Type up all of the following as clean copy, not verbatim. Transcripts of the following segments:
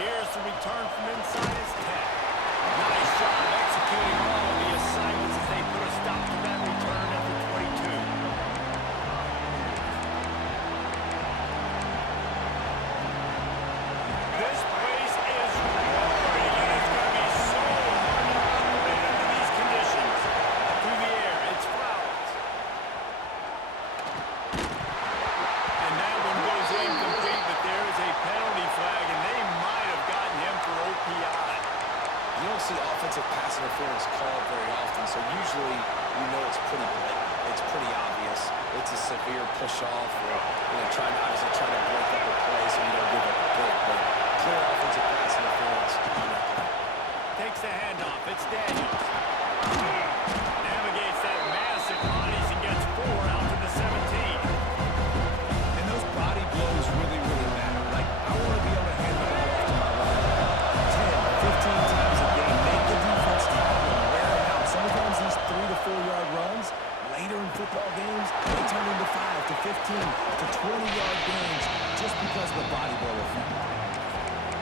Here's the return from inside his 10. Nice job executing all of the assignments as they put a stop to that return at the 22. This place is roaring, and it's going to be so hard to operate under these conditions. Through the air, it's Flowers. And that one goes incomplete, but there is a penalty flag, and they might have gotten him for OPI. You don't see offensive pass interference called very often, so usually you know it's pretty blatant. It's pretty obvious. It's a severe push-off or, obviously trying to break up a play so you don't give up a pick, but clear offensive pass interference on that play. Takes the handoff. It's Daniels. Navigates that massive bodies and gets 4 out to the 17. And those body blows really, really matter. Like, I want to be able to hand the ball off to my running back 10, 15 times a game. Make the defense tackle and wear them out. Sometimes these 3 to 4 yard runs, later in football games, they turn into 5 to 15 to 20-yard games just because of the body blow effect.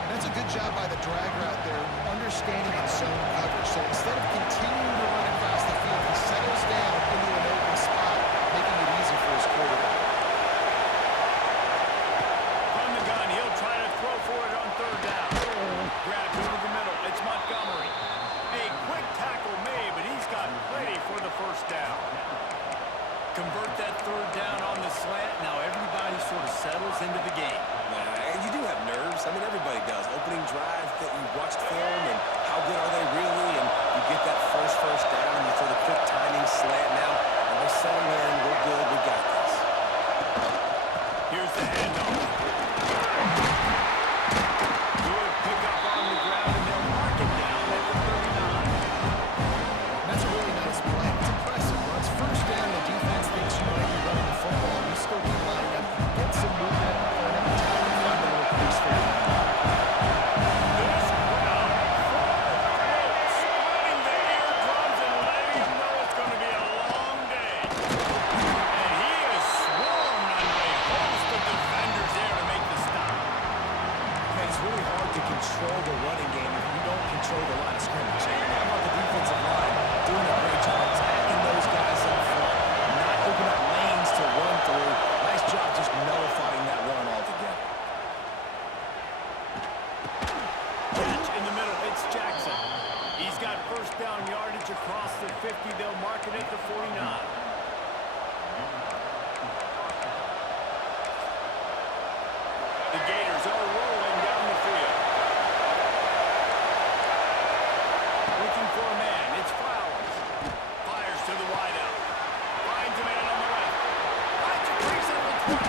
That's a good job by the drag route there, understanding its zone coverage. So instead of continuing to run across the field, he settles down into an open spot, making it easy for his quarterback. From the gun, he'll try to throw for it on 3rd down. Grabbed over the middle. It's Montgomery. A quick tackle made, but he's got plenty for the 1st down. Convert that 3rd down on the slant. Now everybody sort of settles into the game. And you do have nerves. I mean, everybody does. Opening drive that you watched film and how good are they really? And you get that first down, you throw the quick timing slant now. And they settle in. We're good. We got this. Here's the handoff. Good pickup on the ground, and they'll mark it down at the 39. That's a really nice play. It's impressive. Once 1st down, the defense thinks you might be running the football. You still can line up, get some movement, and every time you find a little crease for you. This crowd spreading the eardrums and letting them know it's going to be a long day. And he is swarmed under a host of defenders there to make the stop. Man, it's really hard to control the running game if you don't control the line of scrimmage. And how about the defensive line doing a great job attacking those guys up front, not opening up lanes to run through. Nice job just nullifying that run altogether. Catch in the middle. It's Jackson. He's got 1st down yardage across the 50. They'll mark it at the 49. The Gators are rolling down the field. Looking for a man. It's Flowers. Fires to the wideout. Finds a man on the left. Finds a crease at the 20.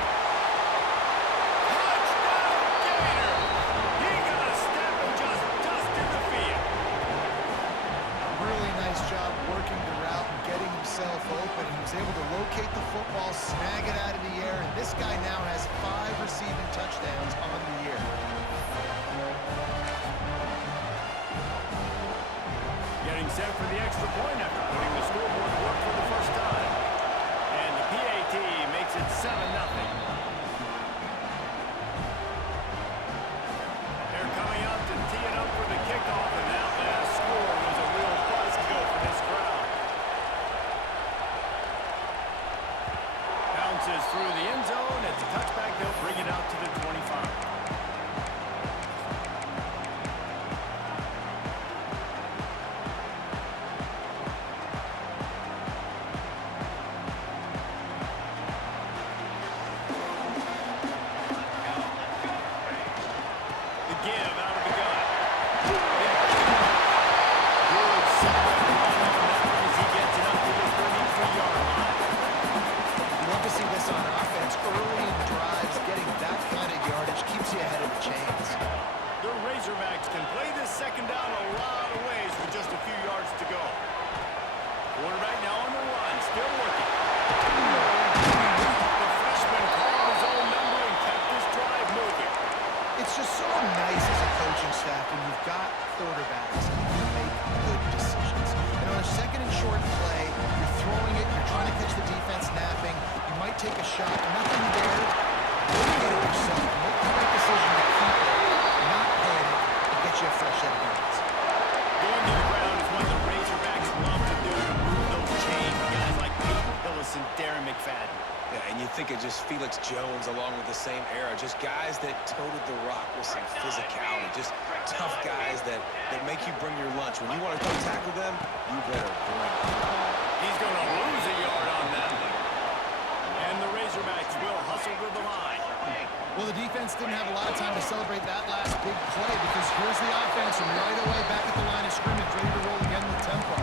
Touchdown, Gator! He got a step and just dusted the field. Really nice job working the route and getting himself open. He was able to locate the football, snag it out of the air, and this guy now has 5 receiving touchdowns on the year. Getting set for the extra point after putting the scoreboard to work for the 1st time. And the PAT makes it 7-0. They're coming out to tee it up for the kickoff, and that last score was a real buzzkill for this crowd. Bounces through the end zone. It's a touchback. They'll bring it out to the 25. take a shot, nothing there. Look at it yourself. Make the right decision to keep it, not panic, just Felix Jones along with the same era. Just guys that toted the rock with some physicality. Just tough guys that make you bring your lunch. When you want to go tackle them, you better bring it. He's going to lose a yard on that one. And the Razorbacks will hustle to the line. Well, the defense didn't have a lot of time to celebrate that last big play because here's the offense right away back at the line of scrimmage, ready to roll again with tempo.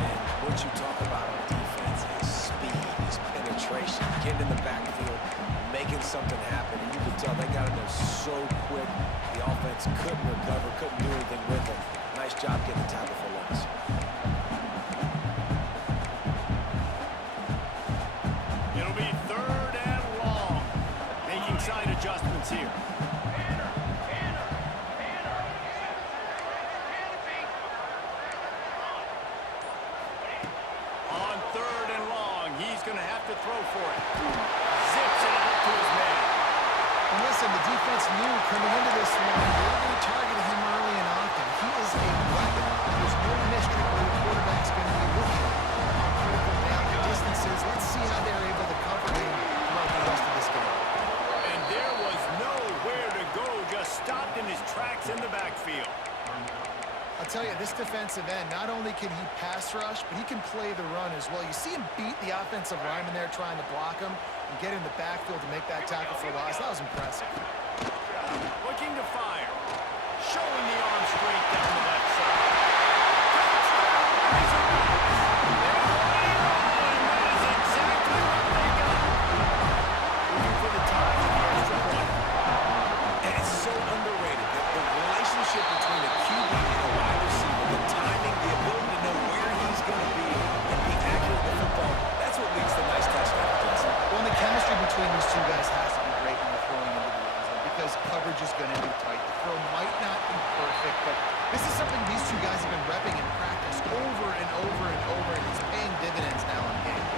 And what you talk about on defense is speed, is penetration, getting in the backfield, making something happen. And you can tell they got in there so quick. The offense couldn't recover, couldn't do anything with it. Nice job getting the tackle for loss. It'll be 3rd and long. Making side adjustments here. On 3rd and long, he's going to have to throw for it. Zips it out to his man. And listen, the defense knew coming into this one, they were going to target him early and often. He is a weapon. There's no mystery where the quarterback's going to be looking on critical down distances. Let's see how they're able to cover him throughout the rest of this game. And there was nowhere to go, just stopped in his tracks in the backfield. I'll tell you, this defensive end, not only can he pass rush, but he can play the run as well. You see him beat the offensive lineman there trying to block him and get in the backfield to make that tackle for loss. That was impressive. Looking to fire. Showing the arm straight down the left side. Touchdown, Razorbacks. They're running on, and that is exactly what they got. Looking for the tie with the extra point. And it's so underrated. The relationship between a QB and a wide receiver, the timing, the ability to know where he's going to be and be accurate with the football, that's what leads to nice touchdowns. Well, and the chemistry between these two guys has to be great when they're throwing into the end zone because coverage is going to be tight. The throw might not be perfect, but this is something these two guys have been repping in practice over and over and over, and it's paying dividends now in game.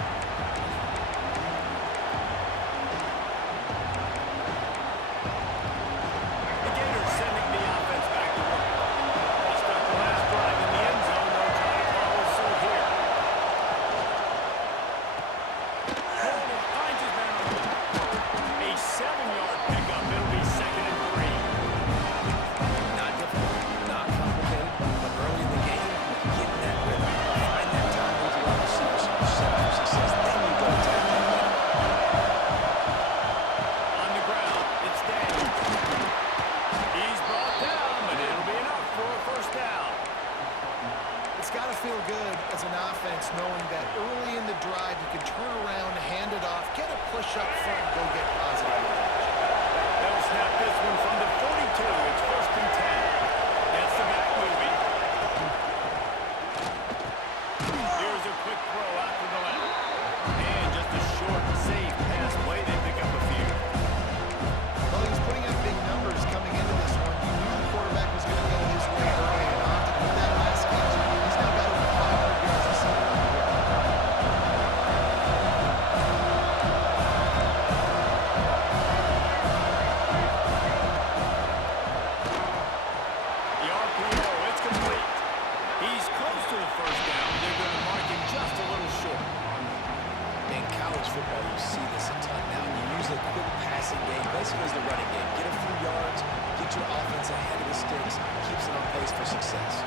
The Gators sending the offense back to work. They start the last drive in the end zone. They'll try to follow suit here. Holden finds his man on the line. A 7-yard pickup. It'll be 2nd and 3. Not difficult, not complicated, but early in the game, getting that rhythm, find that time with your wide receivers, set up for success, then you go attack that rhythm. On the ground, it's Daniels. He's brought down, but it'll be enough for a 1st down. It's got to feel good as an offense knowing that early in the drive you can turn around, hand it off, get a push up front, and go get positive yardage. They'll snap this one from the 42. It's 1st and 10. That's the back moving. Here's a quick throw out to the left. And just a short, safe pass play. They pick up a few. Well, he's putting up big numbers coming into this one. You knew the quarterback was going to go his way early and often. With that last catch, he's now got over 500 yards receiving on the year. The RPO, it's complete. He's close to the 1st down. They're going to mark him just a little short. In college football, you see this a ton now. You use a quick passing game, basically as the running game. Get a few yards, get your offense ahead of the sticks, keeps it on pace for success.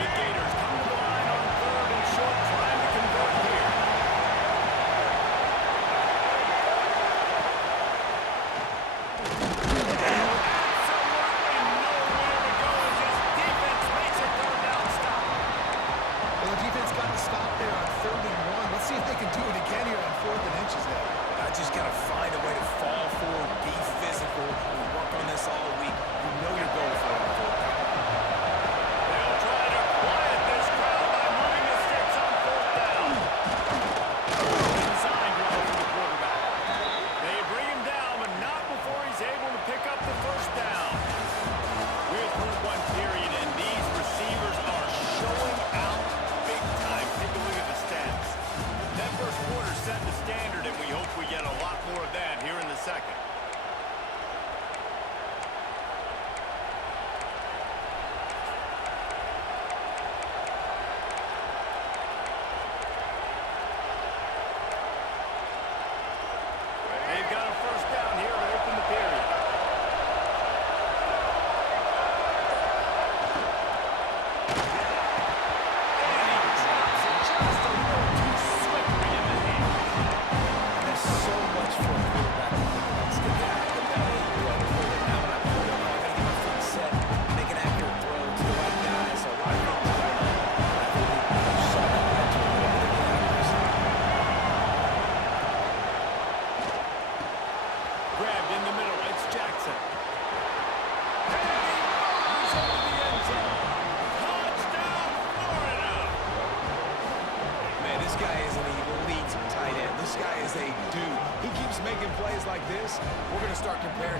The Gators come to the line on 3rd and short, trying to convert here. Absolutely nowhere to go. Just defense makes a 3rd down stop. Well, the defense got the stop there on 3rd and 1. Let's see if they can do it again here on 4th and inches now. I just got to find a way to fall forward, be physical.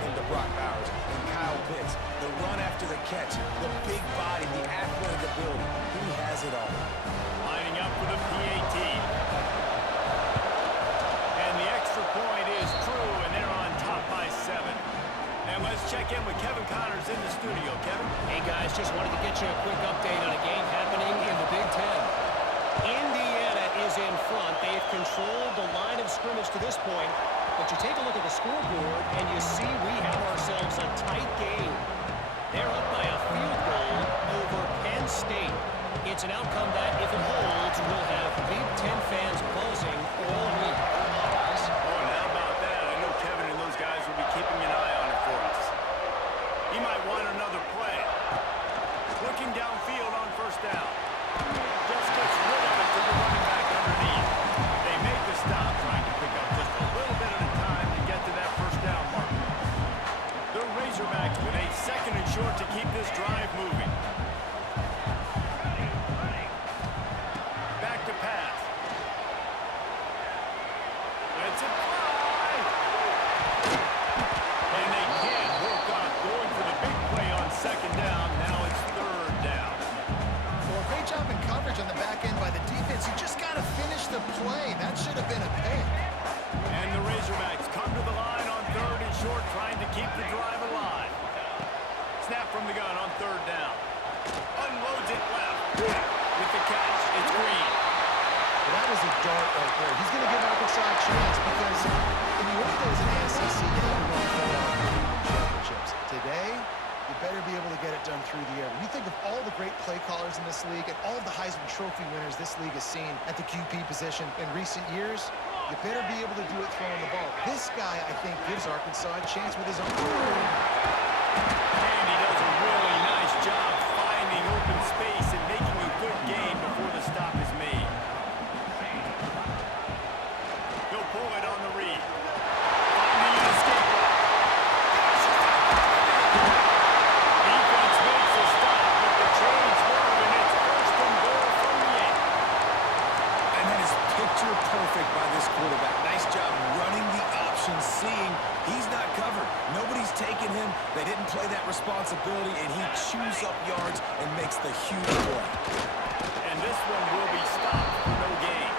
into Brock Bowers and Kyle Pitts. The run after the catch, the big body, the athletic ability. He has it all. Lining up for the PAT. And the extra point is true, and they're on top by 7. And let's check in with Kevin Connors in the studio. Kevin? Hey, guys, just wanted to get you a quick update on a game happening in the Big Ten. Indiana is in front. They've controlled the line of scrimmage to this point, but you take a look at the scoreboard, and you see we have ourselves a tight game. They're up by a field goal over Penn State. It's an outcome that, if it holds, will have Big Ten fans buzzing all week. Oh, and how about that? I know Kevin and those guys will be keeping an eye on it for us. He might want another play. Looking downfield on first down. Just gets rid of it to the running back underneath. They make the stop, trying to pick up just a little bit at a time to get to that first down mark. The Razorbacks with a second and short to keep this drive moving. Back to pass. Let's it fly. And they can't work up. Going for the big play on second down. Now it's third down. Well, great job in coverage on the back end by the defense. You just got to finish the play. That should have been a pick. And the Razorbacks come to the line on third and short, trying to keep the drive alive. Snap from the gun on third down. Unloads it left. With the catch, it's Green. Well, that was a dart right there. He's going to give Arkansas a chance because in the old days in the SEC, you had to run for championships. Today, you better be able to get it done through the air. When you think of all the great play callers in this league and all the Heisman Trophy winners this league has seen at the QB position in recent years, you better be able to do it throwing the ball. This guy, I think, gives Arkansas a chance with his own. And he does a really nice job finding open space and making a good gain before the stop is made. He'll pull it on the read. Finding an escape route. Defense makes a stop with the chains move, and it's first and goal from the 8. And that is picture perfect by this quarterback. Nice job running the option, seeing he's not covered. Nobody's taking him. They didn't play that responsibility, and he chews up yards and makes the huge play. And this one will be stopped for no gain.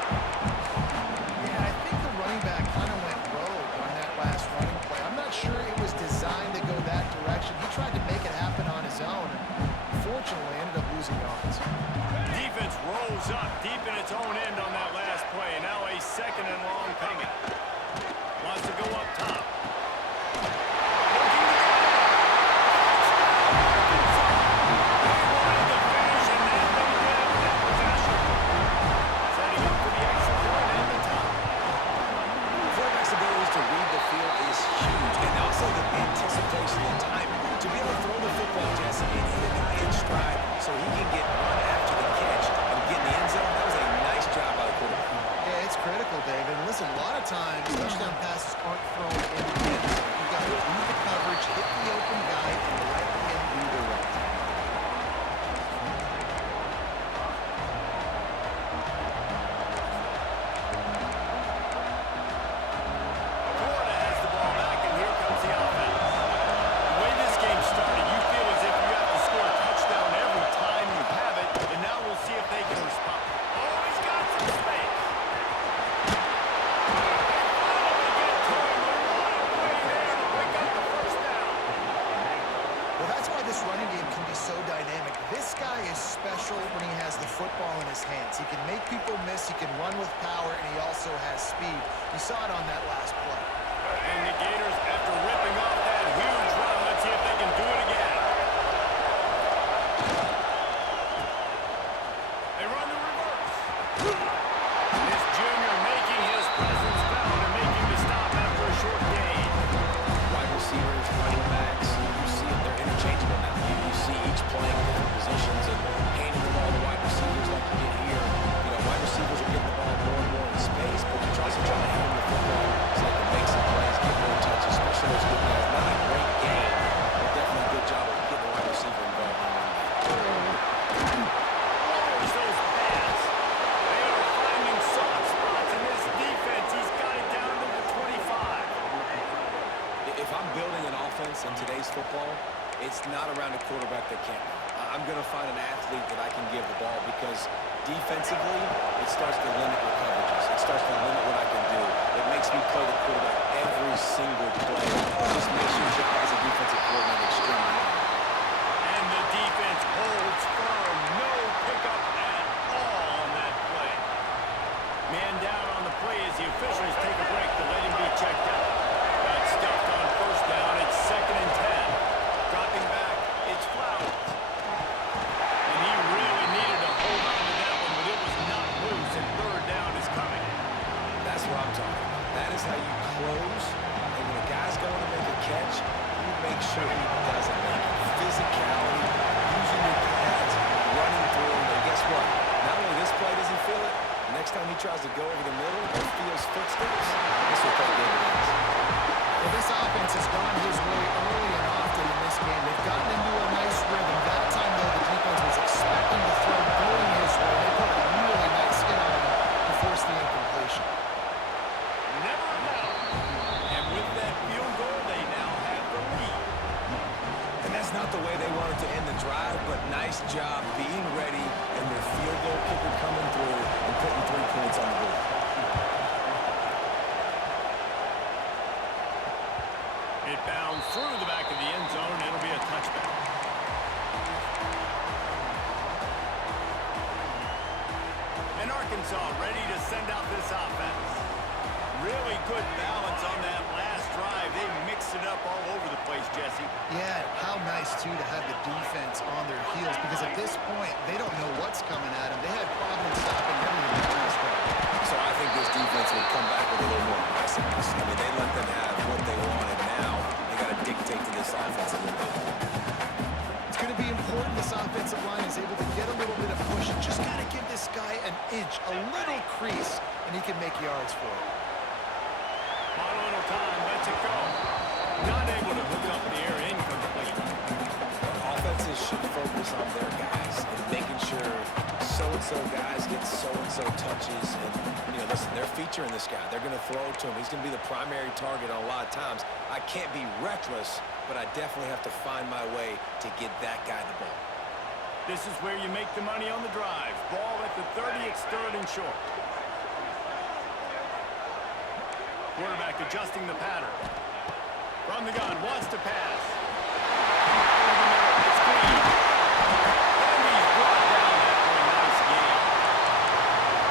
Yeah, I think the running back kind of went rogue on that last running play. I'm not sure it was designed to go that direction. He tried to make it happen on his own, and unfortunately ended up losing yards. Defense rolls up deep in its own end on that last play. Now a second and long coming. Wants to go up top. Quarterback's ability to read the field is huge, and also the anticipation and timing. To be able to throw the football, Jesse, and hit a guy in stride so he can get one after the catch and get in the end zone, that was a nice job by the quarterback. Yeah, it's critical, David. And listen, a lot of times touchdown passes aren't thrown in the end zone. You've got to read the coverage, hit the open guy, and let him do the rest. Florida has the ball back, and here comes the offense. The way this game started, you feel as if you have to score a touchdown every time you have it, and now we'll see if they can respond. Oh, he's got some space. Well, that's why this running game can be so dynamic. This guy is special when he has the football in his hands. He can make people miss, he can run with power, and he also has speed. You saw it on that last play. And the Gators, after ripping off that huge run, let's see if they can do it again. They run the reverse. This junior making his presence felt and making the stop after a short gain. Wide receivers, running backs, you see them, they're interchangeable now. You see each playing different positions and handing the ball to wide receivers like you get here. You know, wide receivers are getting the ball more and more in space, but you're also trying to hand the football so they can make some plays, get more touches, especially those good guys offense in today's football, it's not around a quarterback that can't run. I'm going to find an athlete that I can give the ball because defensively, it starts to limit your coverages. It starts to limit what I can do. It makes me play the quarterback every single play. It just makes your job as a defensive coordinator extremely hard. And the defense holds firm. No pickup at all on that play. Man down on the play as the officials take a break to let him be checked out. Got stuffed on first down. It's 2nd and 10. Dropping back, it's Flowers. And he really needed to hold on to that one, but it was not loose, and 3rd down is coming. That's what I'm talking about. That is how you close. And when a guy's going to make a catch, you make sure he doesn't make it. Physicality, using your pads, running through him. And guess what? Not only this play doesn't feel it, next time he tries to go over the middle or feels footsteps, this will pay dividends. Well, this offense has gone his way early and often in this game. They've gotten into a nice rhythm. That time, though, the defense was expecting the throw going his way. They put a really nice hit on him to force the incompletion. Never a doubt. And with that field goal, they now have the lead. And that's not the way they wanted to end the drive, but nice job being ready and their field goal kicker coming through and putting 3 points on the board. It bounds through the back of the end zone. It'll be a touchback. And Arkansas ready to send out this offense. Really good balance on that last drive. They mixed it up all over the place, Jesse. Yeah, how nice, too, to have the defense on their heels because at this point, they don't know what's coming at them. They had problems stopping everything in the play. So I think this defense would come back with a little more aggressiveness. I mean, they let them have what they wanted. Now they got to dictate to this offense a little bit. It's going to be important this offensive line is able to get a little bit of push and just got to give this guy an inch, a little crease, and he can make yards for it. On a little time, lets it go. Not able to hook up the air, incomplete. Offenses should focus on their guys and making sure so-and-so guys get so-and-so touches. And, you know, listen, they're featuring this guy. They're going to throw it to him. He's going to be the primary target on a lot of times. I can't be reckless, but I definitely have to find my way to get that guy the ball. This is where you make the money on the drive. Ball at the 30, it's 3rd and short. Quarterback adjusting the pattern. From the gun, wants to pass. It's clean. And he's brought down after a nice game.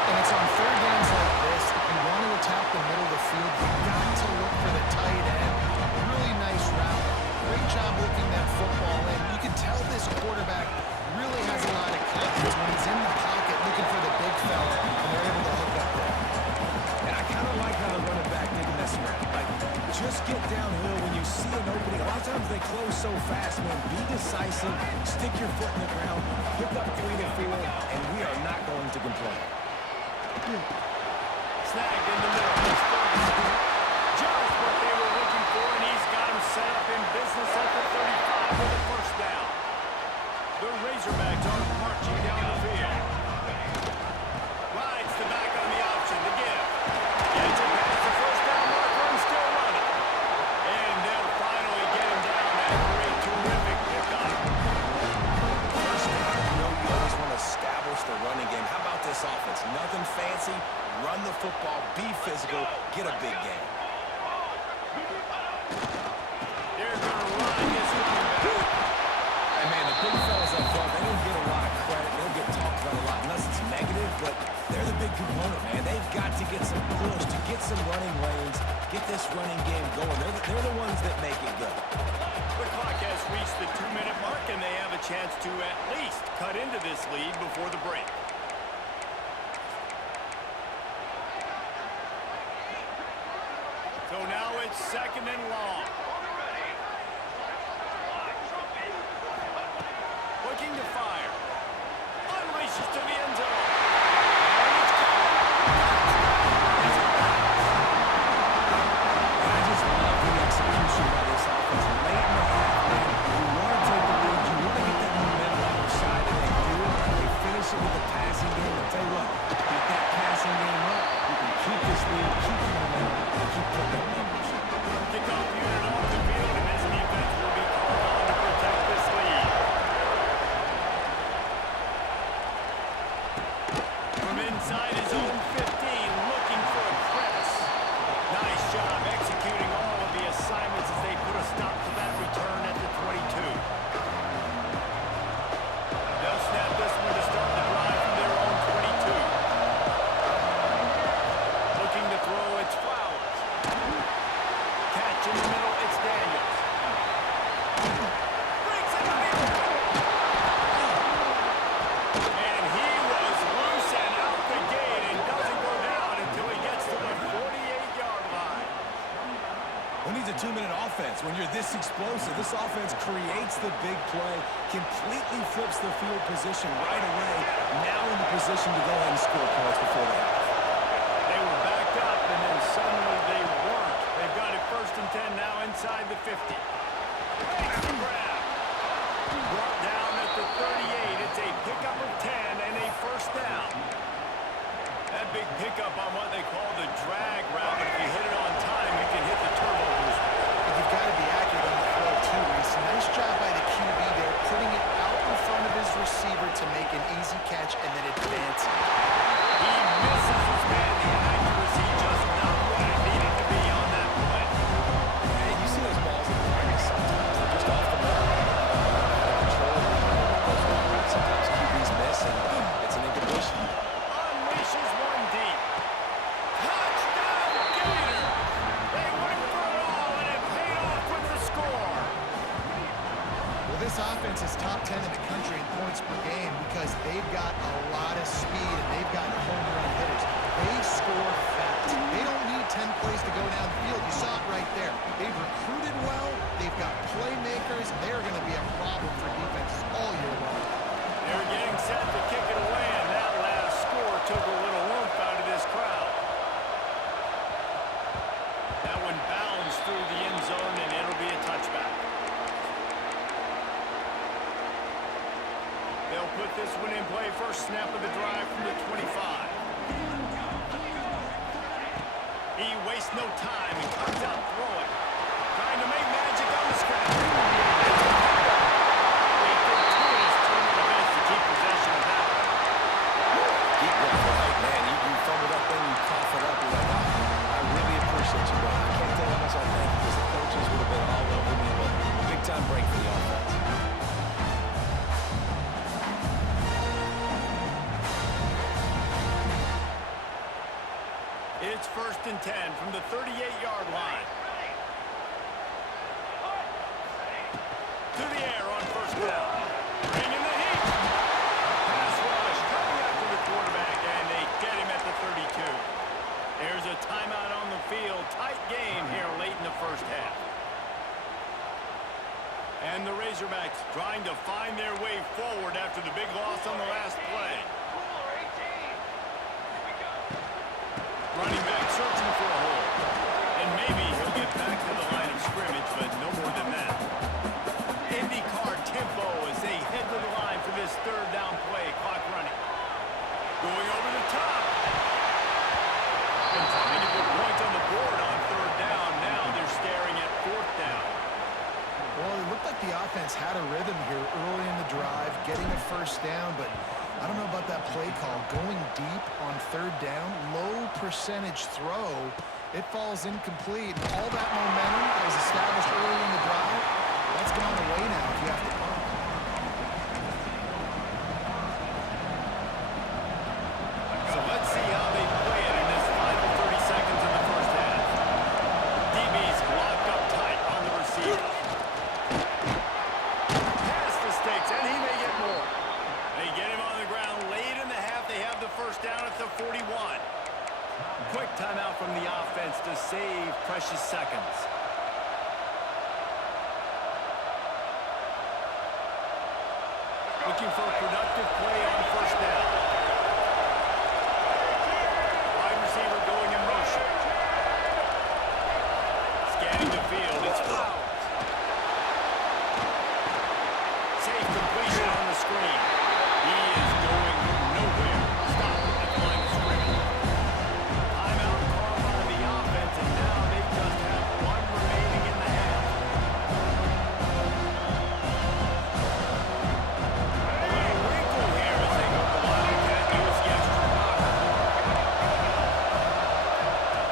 And it's on 3rd downs like this. If you want to attack the middle of the field, you've got to look for the tight end. Really nice route. Great job looking that football in. You can tell this quarterback really has a lot of confidence when he's in the pocket looking for the big fella, and they're able to hook up there. And I kind of like how the running back didn't mess around. Like, just get downhill when you see an opening. A lot of times they close so fast, man. Be decisive, stick your foot in the ground, pick up 3 to 4, and we are not going to complain. Snagged in the middle. It's Ferguson. Just what they were looking for, and he's got him set up in business at the 35 for the 1st down. The Razorbacks are marching down the field. Rides the back on the option to give. Gets it past the 1st down marker and still running. And they'll finally get him down after a terrific pickup. First down, you know you always want to establish the running game. How about this offense? Nothing fancy. Run the football, be physical, get a big game. They're going to run this looking back. And man, the big fellas up front, they don't get a lot of credit. They don't get talked about a lot unless it's negative, but they're the big component, man. They've got to get some push, to get some running lanes, get this running game going. They're the ones that make it go. The clock has reached the 2-minute mark, and they have a chance to at least cut into this lead before the break. So now it's 2nd and long. Looking to fire. Unleashes to the end zone. And it's caught. I just love the execution by this offense. Late in the half, man, you want to take the lead, you want to get that momentum on your side, and they do it. They finish it with the passing game. I'll tell you what, get that passing game up, you can keep this lead, keep the momentum, and keep putting up numbers. Kickoff unit on explosive. This offense creates the big play, completely flips the field position right away, now in the position to go ahead and score points before the half. They were backed up, and then suddenly they weren't. They've got it 1st and 10 now inside the 50. Makes the grab. Brought down at the 38. It's a pickup of 10 and a 1st down. That big pickup on what they call the drag route, but if you hit it on time, you can hit the turbo booster. You've got to be accurate on the throw, too, Reese. Nice job by the QB there, putting it out in front of his receiver to make an easy catch and then advancing. He misses his man. The accuracy just not what it needed to be on that play. Hey, you see those balls in practice sometimes. They're just off the mark. Out of control. Sometimes QBs miss, and it's an incompletion. Unleashes one deep. Touchdown, Gator! They went for it all, and it paid off with the score. Well, this offense is top 10 in the country in points per game because they've got a lot of speed and they've got home run hitters. They score fast. They don't need 10 plays to go down the field. You saw it right there. They've recruited well. They've got playmakers. They're going to be a problem for defenses all year long. They're getting set to kick it away, and that last score took a little oomph out of this crowd. That one bounds through the end zone, and it'll be a touchback. They'll put this one in play. First snap of the drive from the 25. He wastes no time and comes out throwing. Trying to make magic on the scratch. A fortuitous turn of events to keep possession of that. Keep going, right, man. You fumbled that thing, you cough it up. You're like, I really appreciate you, but I can't tell you how much I thank you because the coaches would have been all over me, but big-time break for the offense. It's 1st and 10 from the 38-yard line. To the air on 1st down. Bringing the heat. Pass rush coming after the quarterback, and they get him at the 32. There's a timeout on the field. Tight game here late in the 1st half. And the Razorbacks trying to find their way forward after the big loss on the last play. Running back searching for a hole. And maybe he'll get back to the line of scrimmage, but no more than that. IndyCar tempo as they head to the line for this 3rd down play. Clock running. Going over the top. And trying to put points on the board on 3rd down. Now they're staring at 4th down. Well, it looked like the offense had a rhythm here early in the drive, getting a 1st down, but I don't know about that play call. Going deep on 3rd down, low percentage throw, it falls incomplete. All that momentum that was established early in the drive, that's gone away now if you have to punt. So let's see how they play it in this final 30 seconds in the 1st half. DB's locked up tight on the receivers. Past the sticks, and he may get more. They get him on the ground late in the half. They have the 1st down at the 41. Quick timeout from the offense to save precious seconds. Looking for a productive play on 1st down. Wide receiver going in motion. Scanning the field. It's Flowers. Safe completion on the screen. He is going nowhere. Stop at the line of scrimmage. Timeout called by the offense, and now they just have 1 remaining in the half. A little wrinkle here as they go to the line and can't use the extra blocker.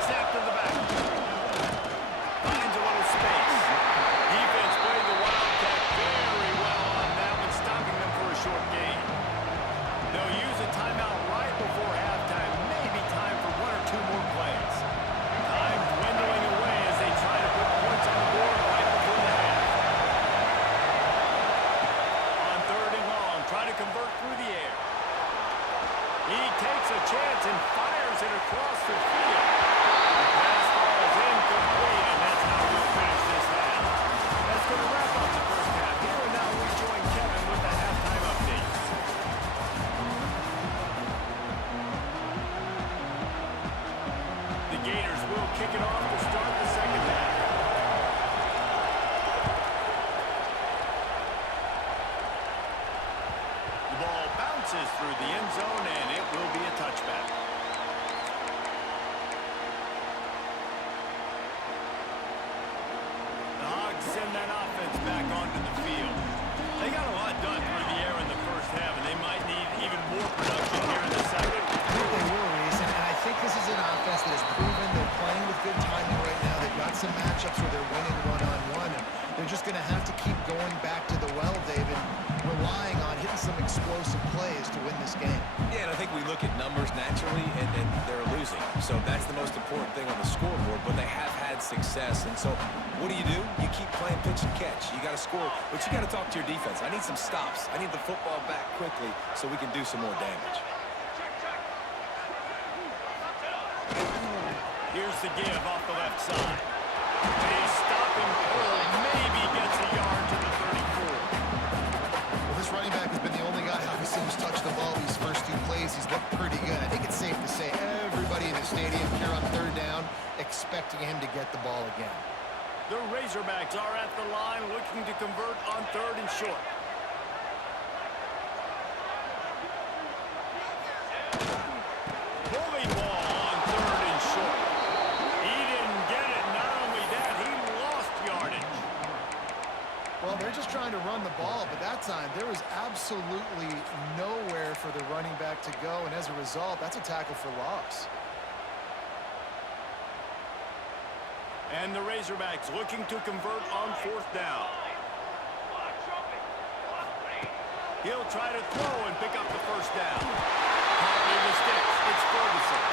Snap to the back. Finds a little space. Defense played the Wildcat very well on that one, stopping them for a short passes through the end zone, and it will be a touchback. The Hogs send that offense back onto the field. They got a lot done through the air in the first half, and they might need even more production here in the second. I think they will, Reese, and I think this is an offense that has proven they're playing with good timing right now. They've got some matchups where they're winning one-on-one, and they're just going to have to keep going back to the well, David, relying on hitting some explosive plays to win this game. Yeah, and I think we look at numbers naturally, and they're losing. So that's the most important thing on the scoreboard, but they have had success. And so what do? You keep playing pitch and catch. You got to score, but you got to talk to your defense. I need some stops. I need the football back quickly so we can do some more damage. Here's the give off the left side. A stopping pull maybe gets a yard to the 34. Well, this running back has been the only guy obviously who's touched the ball these first two plays. He's looked pretty good. I think it's safe to say everybody in the stadium here on third down expecting him to get the ball again. The Razorbacks are at the line looking to convert on third and short. Bully ball on third and short. He didn't get it. Not only that, he lost yardage. Well, they're just trying to run the ball, but that time there was absolutely nowhere for the running back to go, and as a result, that's a tackle for loss. And the Razorbacks looking to convert on fourth down. He'll try to throw and pick up the first down. Can't leave the sticks. It's Ferguson.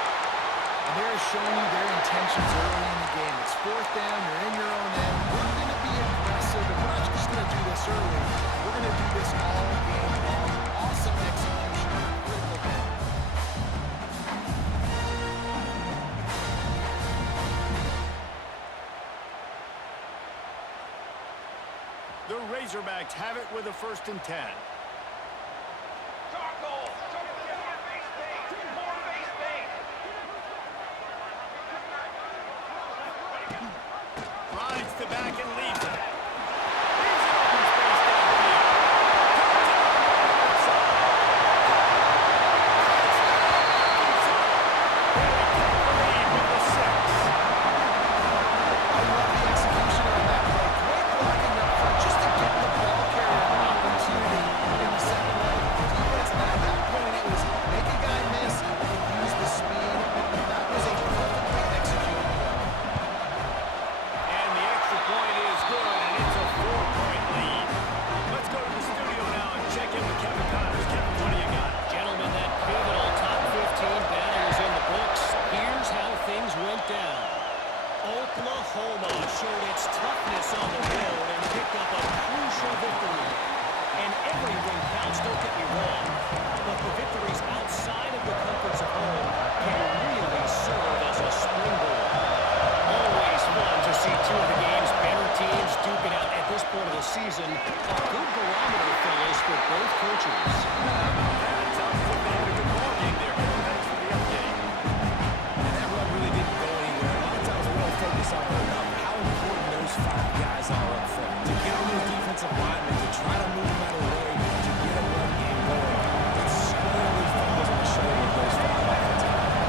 And they're showing you their intentions early in the game. It's fourth down. You're in your own end. We're going to be aggressive, and we're not just going to do this early. We're going to do this all game long. Awesome execution on a critical down. The Razorbacks have it with a 1st and 10. Rides to back and leaves it. Leaves it open space downfield. Comes out on the outside. With the 6. I love the execution on that play. Great blocking up front just to get the ball carrier an opportunity in the second line of defense. And at that point, it was make a guy miss and use the speed. That was a perfectly executed play. And the extra point is good, and it's a 4-point lead. Let's go to the studio now and check in with Kevin Connors. Kevin, what do you got? Gentlemen, that pivotal top 15 battle is in the books. Here's how things went down. Oklahoma showed its toughness on the road and picked up a crucial victory. And every win counts, don't get me wrong. But the victories outside of the comforts of home can really serve as a springboard. Always fun to see two of the game's better teams duke it out at this point of the season. A good barometer, fellas, for both coaches. That sounds like they had a good ball game there. Thanks for the update. And that run really didn't go anywhere. A lot of times we don't focus on how important those 5 guys are up front. To get on those defensive linemen, to try to move them out of the way, to get a run game going. It squarely falls on the shoulder of those 5 offensive linemen.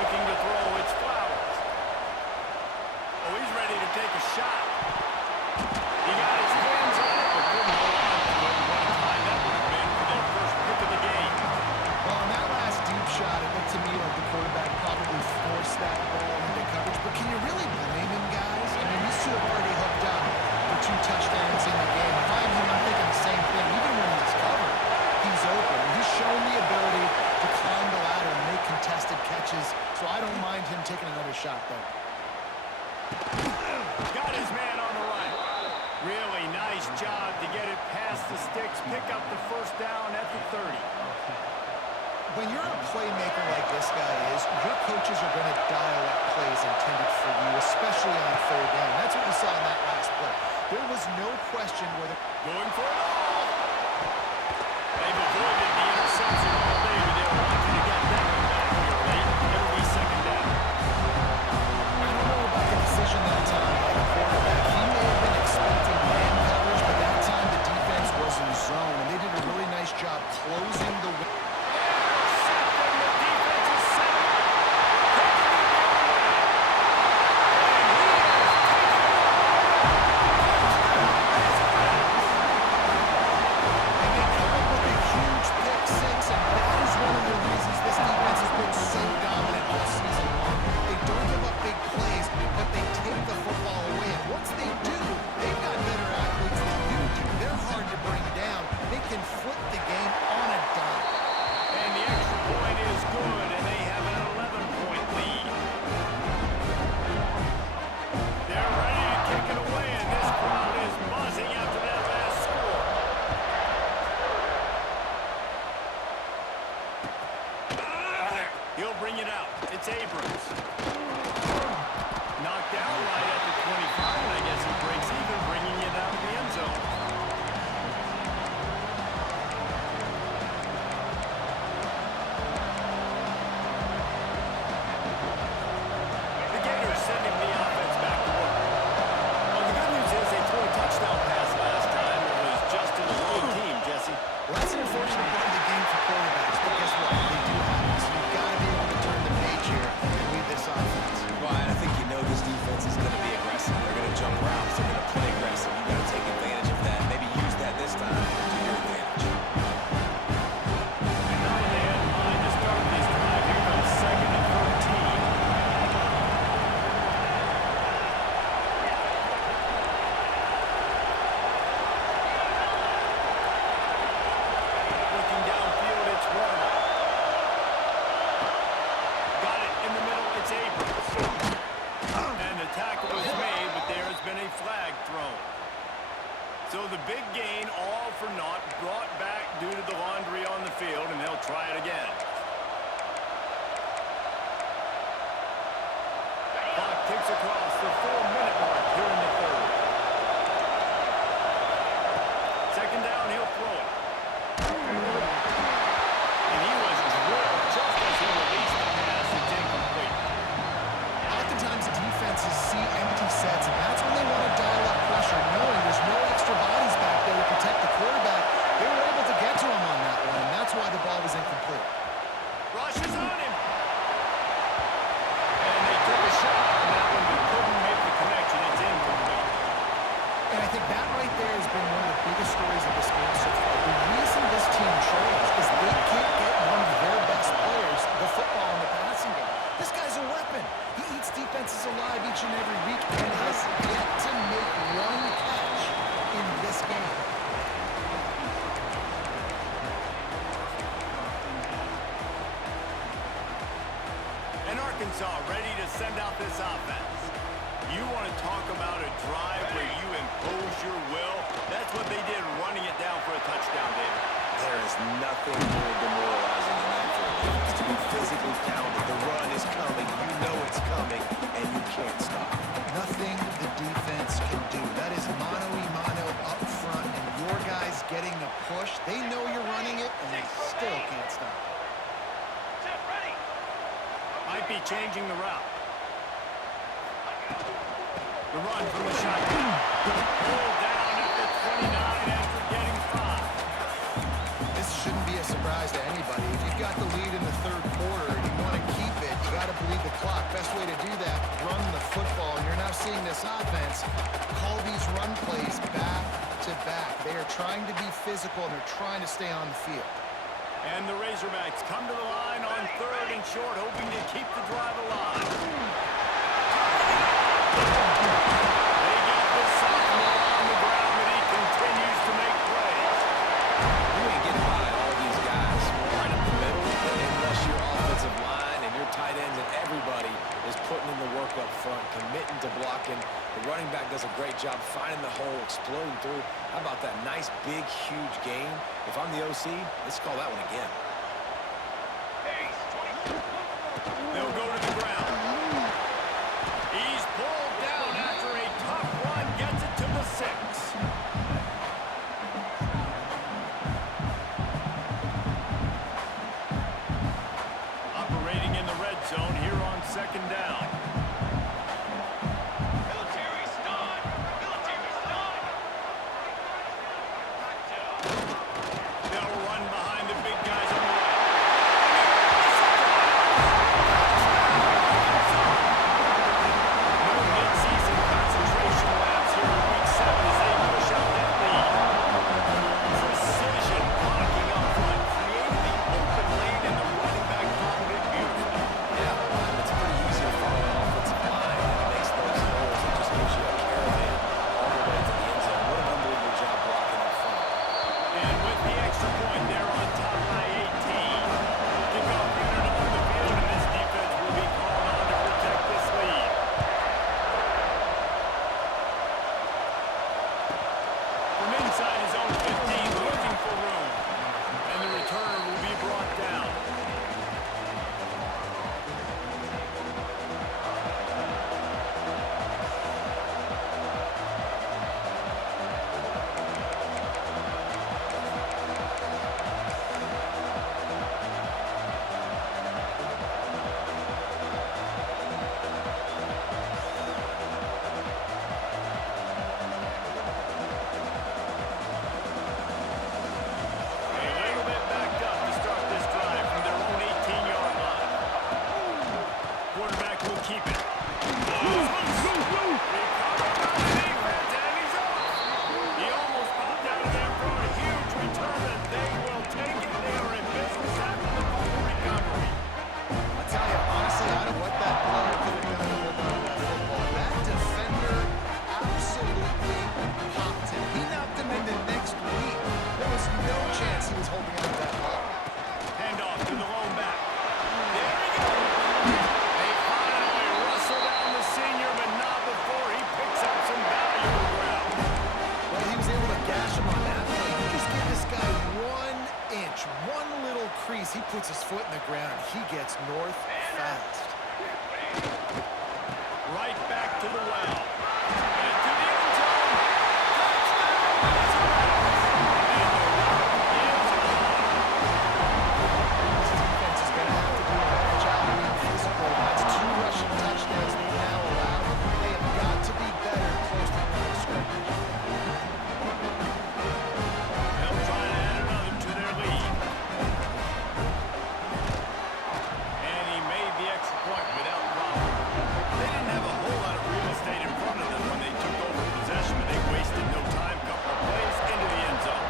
Looking to throw, it's Flowers. Oh, he's ready to take a shot. He got his hands on it, but couldn't hold on to it. What a time that would have been for their first pick of the game. Well, on that last deep shot, it looked to me like the quarterback probably forced that ball into coverage. But can you really blame him, guys? I mean, these two have already hooked up for 2 touchdowns in the game. If I'm him, I'm thinking the same thing. Even when he's covered, he's open. He's shown the ability to climb the ladder and make contested catches. So I don't mind him taking another shot there. Got his man on the right. Really nice job to get it past the sticks, pick up the first down at the 30. When you're a playmaker like this guy is, your coaches are going to dial up plays intended for you, especially on third down. That's what we saw in that last play. There was no question whether... Going for it all. They've avoided the interception all day, but they were lucky to get that one back here late. It'll be second down. I don't know about the decision that time by the quarterback. He may have been field, and they'll try it again. Clock ticks across the 4-minute mark here in the third. Second down, he'll throw it. And he was drilled just as he released the pass. It's incomplete. Oftentimes, defenses see empty sets, and that's when they want to dial up pressure, knowing there's no extra bodies back there to protect the quarterback. They were able to get to him on that one, and that's why the ball was incomplete. Rush is on him. And they took a shot on that one, but couldn't make the connection. It's incomplete. And I think that right there has been one of the biggest stories of this game so far. The reason this team trails is they can't get one of their best players the football in the passing game. This guy's a weapon. He eats defenses alive each and every week and has yet to make one catch in this game. And Arkansas ready to send out this offense. You want to talk about a drive where you impose your will? That's what they did running it down for a touchdown, David. There is nothing more demoralizing than that for a defense. To be physically pounded, the run is coming, you know it's coming, and you can't stop it. Nothing the defense can do. That is mano-a-mano up front, and your guys getting the push. They know you're running it, and they still can't stop it. Might be changing the route. The run from the shotgun. Pulled down at the 29 after getting 5. This shouldn't be a surprise to anybody. If you've got the lead in the third quarter and you want to keep it, you got to bleed the clock. Best way to do that, run the football. And you're now seeing this offense call these run plays back to back. They are trying to be physical, and they're trying to stay on the field. And the Razorbacks come to the line on 3rd and short, hoping to keep the drive alive. They got this sophomore on the ground, but he continues to make plays. You ain't getting by all these guys right up the middle unless your offensive line and your tight ends and everybody is putting in the work up front, committing to blocking. The running back does a great job finding the hole, exploding through. How about that nice, big, huge game? If I'm the OC, let's call that one again. They'll go to the ground. He's pulled down after a tough run, gets it to the 6. Operating in the red zone here on 2nd down. They'll run behind the big guys on the right. No mid-season concentration laps here in Week 7 as they push out that lead. Precision blocking up front, creating the open lane, and the running back followed it beautifully. Yeah, it's pretty easy to follow an offensive line that makes those holes. It just gives you a caravan all the way to the end zone. What an unbelievable job blocking up front. And with the extra point there on top by 18, kickoff unit on the field, and this defense will be called on to protect this lead. From inside his own 15, looking for room. And the returner will be brought down. A little bit backed up to start this drive from their own 18-yard line. Quarterback will keep it. Recovered by the defense, and he's off. He almost popped out of there for a huge return, and they will take it. They are in business after the fumble recovery. I'll tell you, honestly, I don't know what that player could have done to hold on to that football. That defender absolutely popped him. He knocked him into next week. There was no chance he was holding on to that ball. Handoff to the lone back. There he goes. They finally rustle down the senior, but not before he picks crease, he puts his foot in the ground, and he gets north fast. Right back to the well. And to the end zone. Touchdown! It's a wrap. And the route is on. This defense is going to have to do a better job being physical. That's 2 rushing touchdowns they now allow. They have got to be better close to the line of scrimmage. They'll try to add another to their lead. And he made the extra point without problem. They didn't have a whole lot of real estate in front of them when they took over possession, but they wasted no time. Couple of plays into the end zone.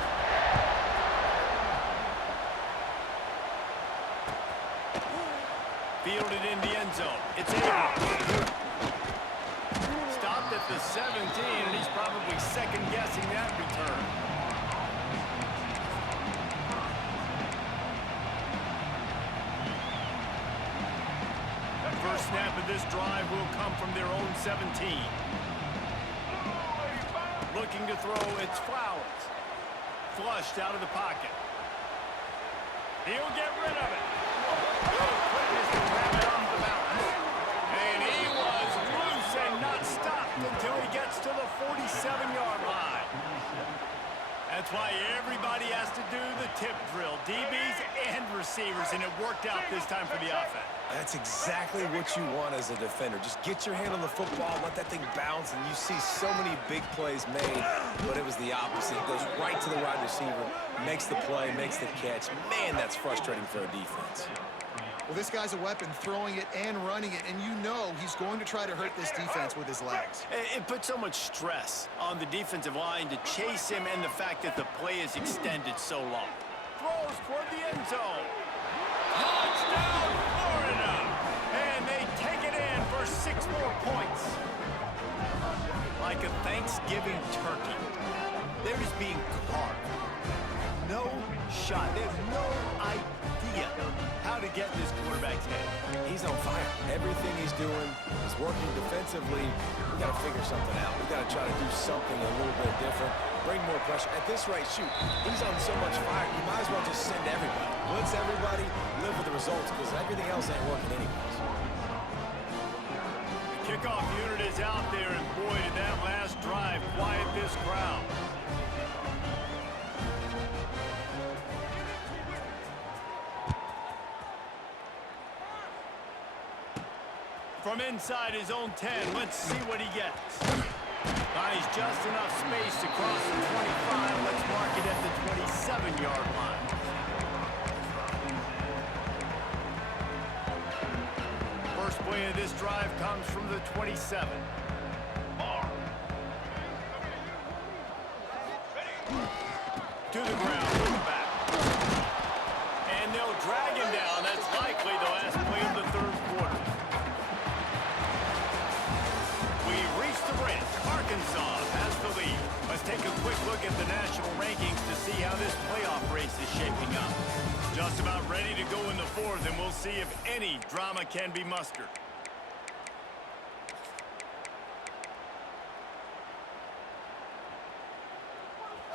Fielded in the end zone. It's Abrams. Stopped at the 17, and he's probably second-guessing that return. First snap of this drive will come from their own 17. Looking to throw, it's Flowers. Flushed out of the pocket. He'll get rid of it. Good quickness to grab it off the mountain. And he was loose and not stopped until he gets to the 47-yard line. That's why everybody has to do the tip drill, DBs and receivers, and it worked out this time for the offense. That's exactly what you want as a defender. Just get your hand on the football, let that thing bounce, and you see so many big plays made, but it was the opposite. It goes right to the wide receiver, makes the play, makes the catch. Man, that's frustrating for a defense. Well, this guy's a weapon, throwing it and running it, and you know he's going to try to hurt this defense with his legs. It puts so much stress on the defensive line to chase him, and the fact that the play is extended so long. Throws toward the end zone. Touchdown, Florida! And they take it in for 6 more points. Like a Thanksgiving turkey, they're just being carved. No shot. They have no idea how to get in this quarterback's head. He's on fire. Everything he's doing is working defensively. We got to figure something out. We got to try to do something a little bit different. Bring more pressure. At this rate, shoot, he's on so much fire, you might as well just send everybody. Blitz everybody, live with the results, because everything else ain't working anyways. The kickoff unit is out there, and boy, did that last drive quiet this crowd. From inside his own 10, let's see what he gets. Buys just enough space to cross the 25. Let's mark it at the 27-yard line. First play of this drive comes from the 27. To the ground, with the back. And they'll drag him down. That's likely the last play of the third quarter. We've reached the bridge. Arkansas has the lead. Let's take a quick look at the national rankings to see how this playoff race is shaping up. Just about ready to go in the fourth, and we'll see if any drama can be mustered.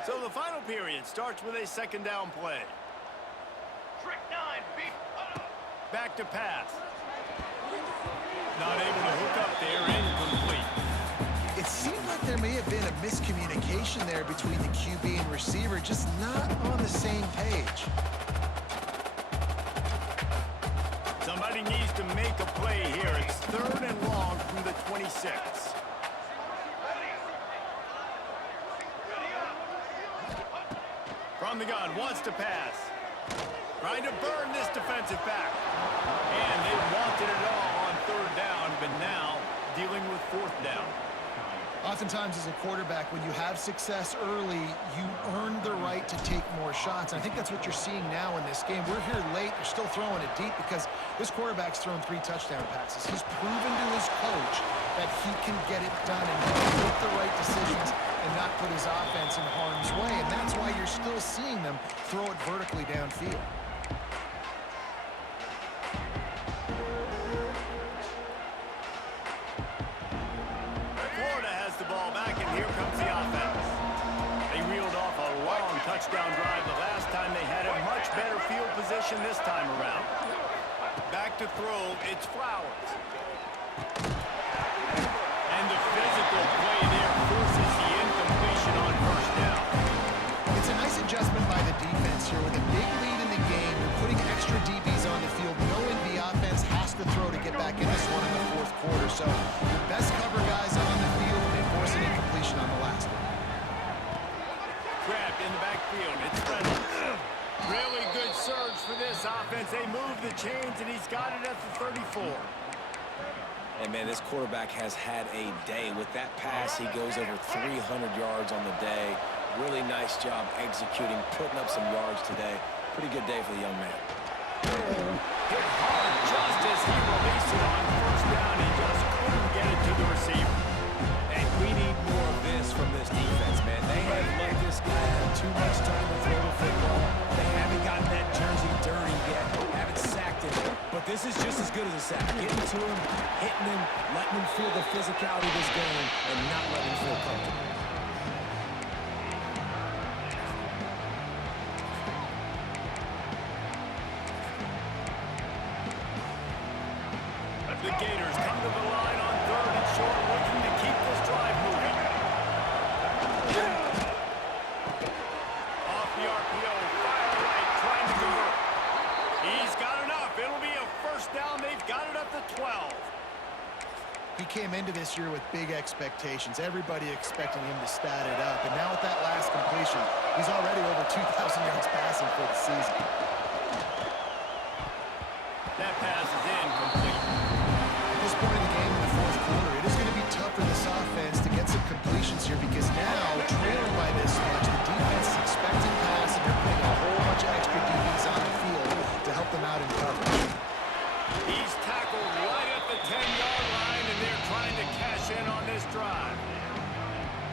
So the final period starts with a second down play. Back to pass. Not able to hook up there, incomplete. It seemed like there may have been a miscommunication there between the QB and receiver, just not on the same page. Somebody needs to make a play here. It's 3rd and long from the 26. From the gun, wants to pass. Trying to burn this defensive back. And they wanted it all on 3rd down, but now dealing with 4th down. Oftentimes as a quarterback, when you have success early, you earn the right to take more shots. And I think that's what you're seeing now in this game. We're here late. They're still throwing it deep because this quarterback's thrown 3 touchdown passes. He's proven to his coach that he can get it done and make the right decisions and not put his offense in harm's way. And that's why you're still seeing them throw it vertically downfield. Florida has the ball back, and here comes the offense. They reeled off a long touchdown drive the last Last time they had a much better field position this time around. Back to throw, it's Flowers. And the physical play there forces the incompletion on first down. It's a nice adjustment by the defense here. With a big lead in the game, you're putting extra DBs on the field, knowing the offense has to throw to get back in this one in the fourth quarter. So your best cover guys on the field, and they force an incompletion on the last one. Grabbed in the backfield, it's Reynolds. Really good surge for this offense. They move the chains, and he's got it at the 34. And, man, this quarterback has had a day. With that pass, he goes over 300 yards on the day. Really nice job executing, putting up some yards today. Pretty good day for the young man. Hit hard just as he released it on first down. He just couldn't get it to the receiver. And we need more of this from this defense, man. They have let this guy have too much time to throw the football. They haven't gotten that jersey dirty yet. Haven't sacked him. But this is just as good as a sack. Getting to him, hitting him, letting him feel the physicality of this game, and not letting him feel comfortable. The Gators come to the line on third and short, looking to keep this drive moving. Off the RPO, fire right, trying to convert. He's got enough. It'll be a first down. They've got it up to 12. He came into this year with big expectations. Everybody expecting him to stat it up. And now with that last completion, he's already over 2,000 yards passing for the season. That pass is incomplete. At this point in the game in the fourth quarter, it is going to be tough for this offense to get some completions here because now, trailing by this much, the defense is expecting pass and they're putting a whole bunch of extra DBs on the field to help them out in coverage. He's tackled right at the 10-yard line, and they're trying to cash in on this drive.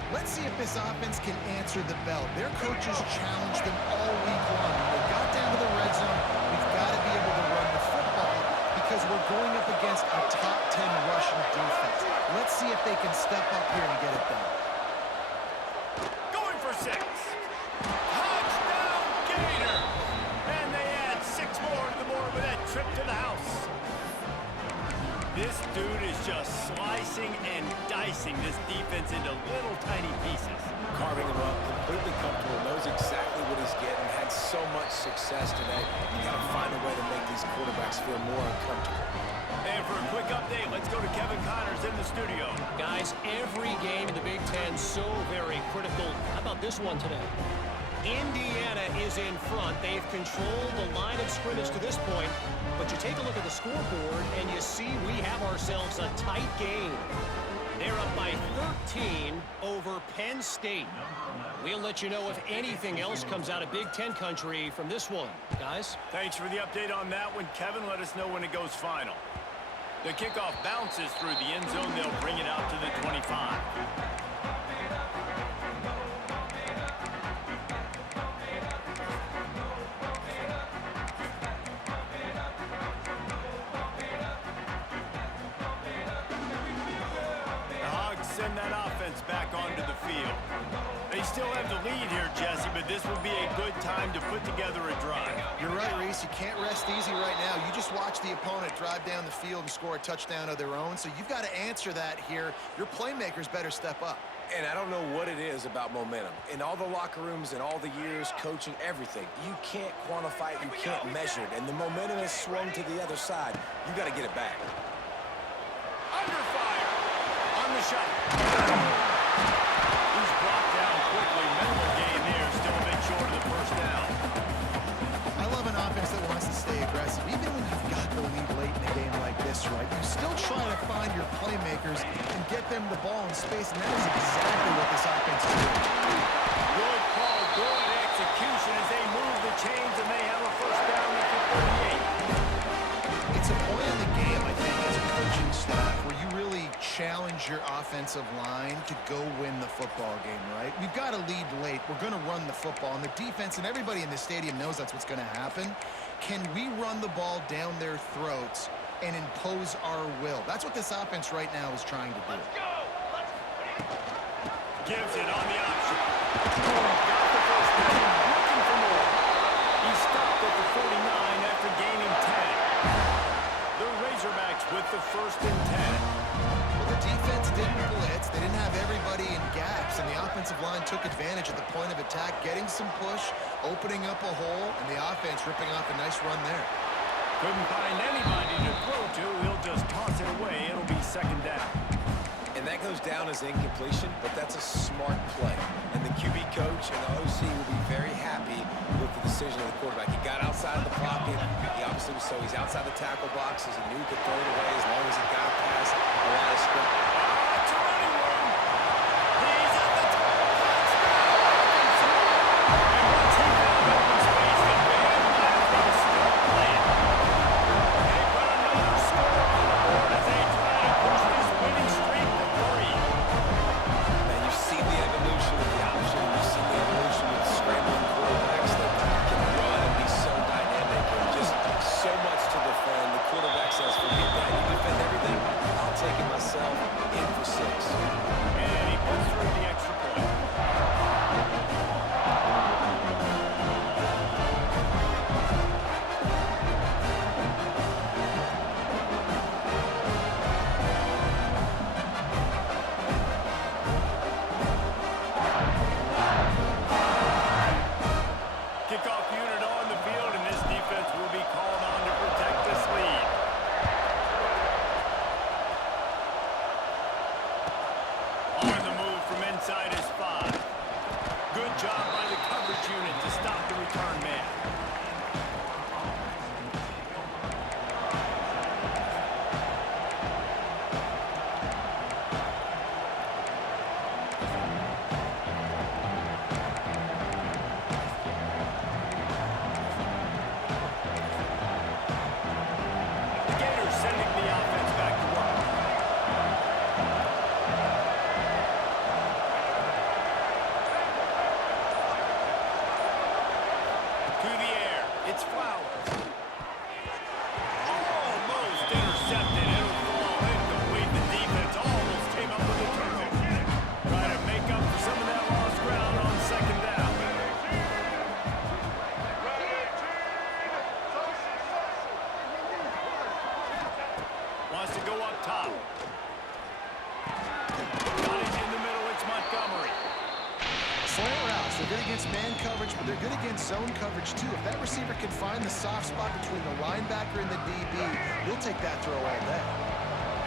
Let's see if this offense can answer the bell. Their coaches challenged them all week long. When they got down to the red zone, we've got to be able to run the football because we're going up against a top 10 rushing defense. Let's see if they can step up here and get it done. Going for 6. Touchdown, Gator! And they add 6 more to the board with that trip to the house. This dude is just slicing and dicing this defense into little tiny pieces. Carving him up, completely comfortable, knows exactly what he's getting, had so much success today. You got to find a way to make these quarterbacks feel more uncomfortable. And for a quick update, let's go to Kevin Connors in the studio. Guys, every game in the Big Ten so very critical. How about this one today? Indiana is in front. They've controlled the line of scrimmage to this point. But you take a look at the scoreboard, and you see we have ourselves a tight game. They're up by 13 over Penn State. We'll let you know if anything else comes out of Big Ten country from this one. Guys? Thanks for the update on that one, Kevin. Let us know when it goes final. The kickoff bounces through the end zone. They'll bring it out to the 25. Send that offense back onto the field. They still have the lead here, Jesse, but this will be a good time to put together a drive. You're right, Reese. You can't rest easy right now. You just watch the opponent drive down the field and score a touchdown of their own, so you've got to answer that here. Your playmakers better step up. And I don't know what it is about momentum. In all the locker rooms and all the years, coaching, everything, you can't quantify it, you can't measure it. And the momentum has swung to the other side. You got to get it back. Under fire on the shot. He's brought down quickly. Minimal gain there. Still a bit short of the first down. I love an offense that wants to stay aggressive. Even when you've got the lead late in a game like this, right? You still try to find your playmakers and get them the ball in space, and that is exactly what this offense is doing. Good call, good execution as they move the chains, and they have a first down at the 38. It's a point in the game, I think, as a coaching staff, where you really challenge your offensive line to go win the football game, right? We've got to lead late. We're going to run the football, and the defense and everybody in the stadium knows that's what's going to happen. Can we run the ball down their throats and impose our will? That's what this offense right now is trying to do. Gives it on the option. Got the first down. Looking for more. at the 49 after gaining 10. The Razorbacks with the first and 10. Well, the defense didn't blitz. They didn't have everybody in gaps, and the offensive line took advantage at the point of attack, getting some push, opening up a hole, and the offense ripping off a nice run there. Couldn't find anybody to throw to. He'll just toss it away. It'll be second down. And that goes down as incompletion, but that's a smart play. And the QB coach and the OC will be very happy with the decision of the quarterback. He got outside of the pocket. He obviously was so he's outside the tackle boxes. He knew he could throw it away as long as he got past a lot of script. It's a running room. He's at the touchdown. And once he found open space, the band might as well start playing. They put another score on the board as they try to push this winning streak to 3. Now, you've seen the evolution of the option. You've seen the evolution of scrambling quarterbacks that can run and be so dynamic and just so much to defend. The quarterback says, forget that. You defend everything. I'll take it myself. In for 6. And he puts through the extra point. Kickoff unit on the field, and this defense will be called on to protect this lead. On the move from inside his 5. Good job by the coverage unit to stop the return man. The Gators sending the offense back to work. To the air. It's Flowers. Almost intercepted. It'll fall incomplete. The defense almost came up with a turnover. Try to make up for some of that lost ground on second down. Wants to go up top. Got it in the middle. It's Montgomery. Slant routes, they're good against man coverage, but they're good against zone coverage too. If that receiver can find the soft spot between the linebacker and the DB, he'll take that throw all day.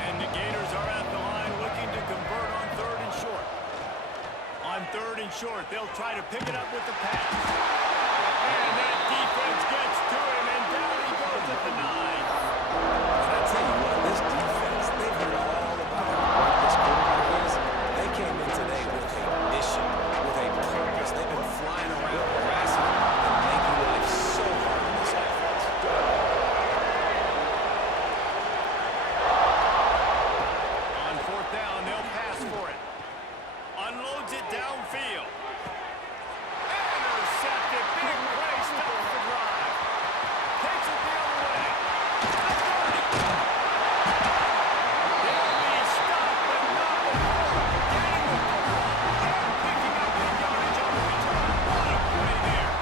And the Gators are at the line looking to convert on 3rd and short. On 3rd and short, they'll try to pick it up with the pass. And that defense gets to him, and down he goes at the 9. And I tell you what, this defense, they've heard all about how great this quarterback is. They came in today with a mission, with a purpose. They've been flying around, harassing and making life so hard in this offense. On 4th down, they'll pass for it. Unloads it downfield. Intercepted. Big play. Stops the drive. Takes it the other way. They'll be stopped, but not before getting the football and picking up the yardage on the return. What a play there.